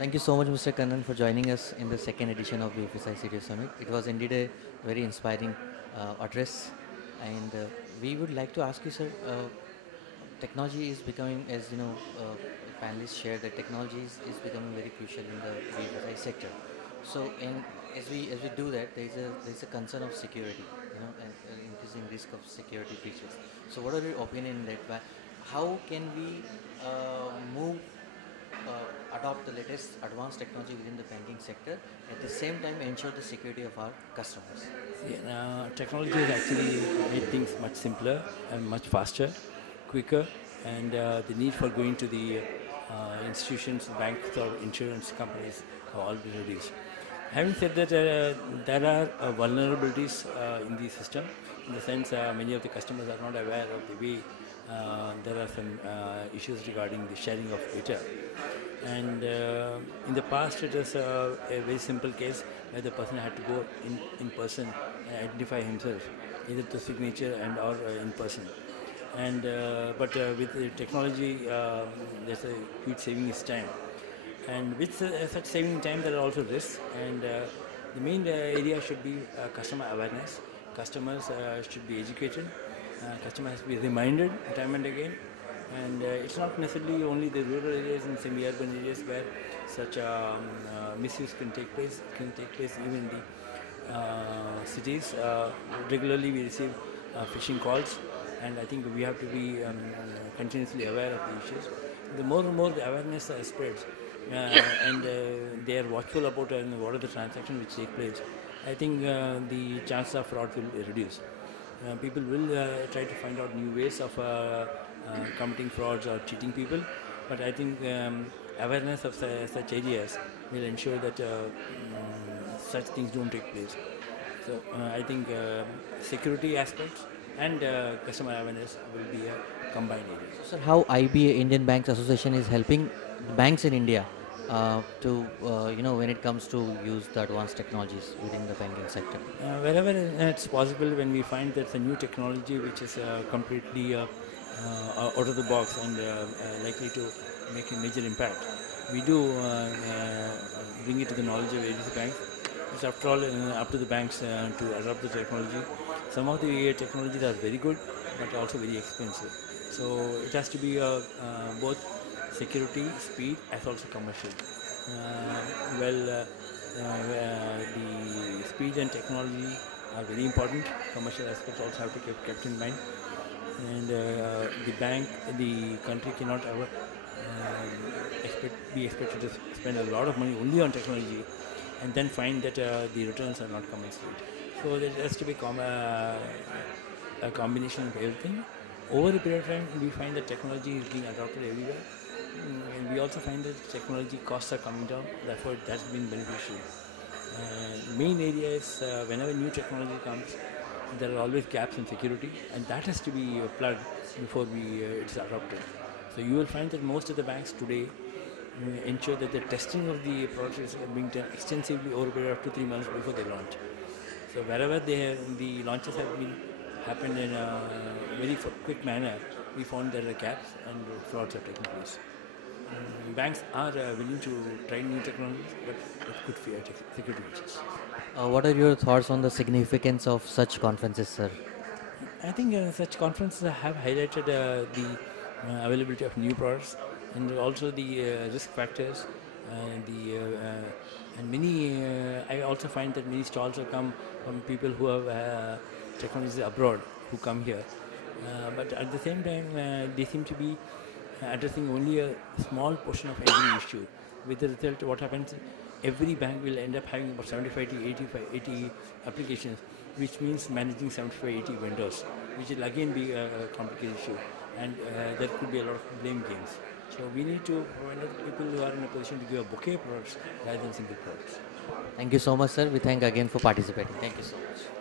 Thank you so much, Mr. Kannan, for joining us in the second edition of BFSI CTO Summit. It was indeed a very inspiring address, and we would like to ask you, sir. Technology is becoming, as you know, panelists share that technology is becoming very crucial in the BFSI sector. So, as we do that, there is a concern of security, and increasing risk of security breaches. So, what are your opinion in that? How can we move adopt the latest advanced technology within the banking sector, at the same time ensure the security of our customers? Yeah, technology has actually made things much simpler and much faster, quicker, and the need for going to the institutions, banks, or insurance companies have all been reduced. Having said that, there are vulnerabilities in the system, in the sense many of the customers are not aware of the way there are some issues regarding the sharing of data. And in the past, it was a very simple case where the person had to go in person and identify himself, either the signature and or in person. And but with the technology, there's a huge saving is time. And with such saving time, there are also risks. And the main area should be customer awareness. Customers should be educated. Customer has to be reminded time and again. And it's not necessarily only the rural areas and semi-urban areas where such misuse can take place. It can take place even in the cities. Regularly we receive phishing calls, and I think we have to be continuously aware of the issues. The more and more the awareness spreads, and they are watchful about what are the transactions which take place, I think the chances of fraud will reduce. People will try to find out new ways of committing frauds or cheating people, but I think awareness of such areas will ensure that such things don't take place. So I think security aspects and customer awareness will be a combined area. So, sir, how IBA, Indian Banks Association, is helping banks in India to when it comes to use the advanced technologies within the banking sector? Wherever it's possible, when we find that a new technology which is completely out of the box and likely to make a major impact, we do bring it to the knowledge of various banks. It's after all up to the banks to adopt the technology. Some of the technologies are very good, but also very expensive. So it has to be both security, speed, as also commercial. The speed and technology are very important. Commercial aspects also have to be kept in mind. And the country cannot ever be expected to spend a lot of money only on technology and then find that the returns are not commensurate. So there has to be a combination of everything. Over a period of time, we find that technology is being adopted everywhere. And we also find that technology costs are coming down, therefore that's been beneficial. Main area is whenever new technology comes, there are always gaps in security, and that has to be plugged before it's adopted. So you will find that most of the banks today ensure that the testing of the products is being done extensively over a period of 2-3 months before they launch. So wherever the launches have been happened in a very quick manner, we found there are gaps and frauds have taken place. Banks are willing to try new technologies, but it could fear security breaches. What are your thoughts on the significance of such conferences, sir? I think such conferences have highlighted the availability of new products and also the risk factors. And many, I also find that many stalls have come from people who have technologies abroad who come here. But at the same time, they seem to be addressing only a small portion of every issue. With the result, what happens, every bank will end up having about 75 to 80 applications, which means managing 75-80 vendors, which will again be a complicated issue. And there could be a lot of blame games. So we need to find out people who are in a position to give a bouquet of products rather than single products. Thank you so much, sir. We thank again for participating. Thank you so much.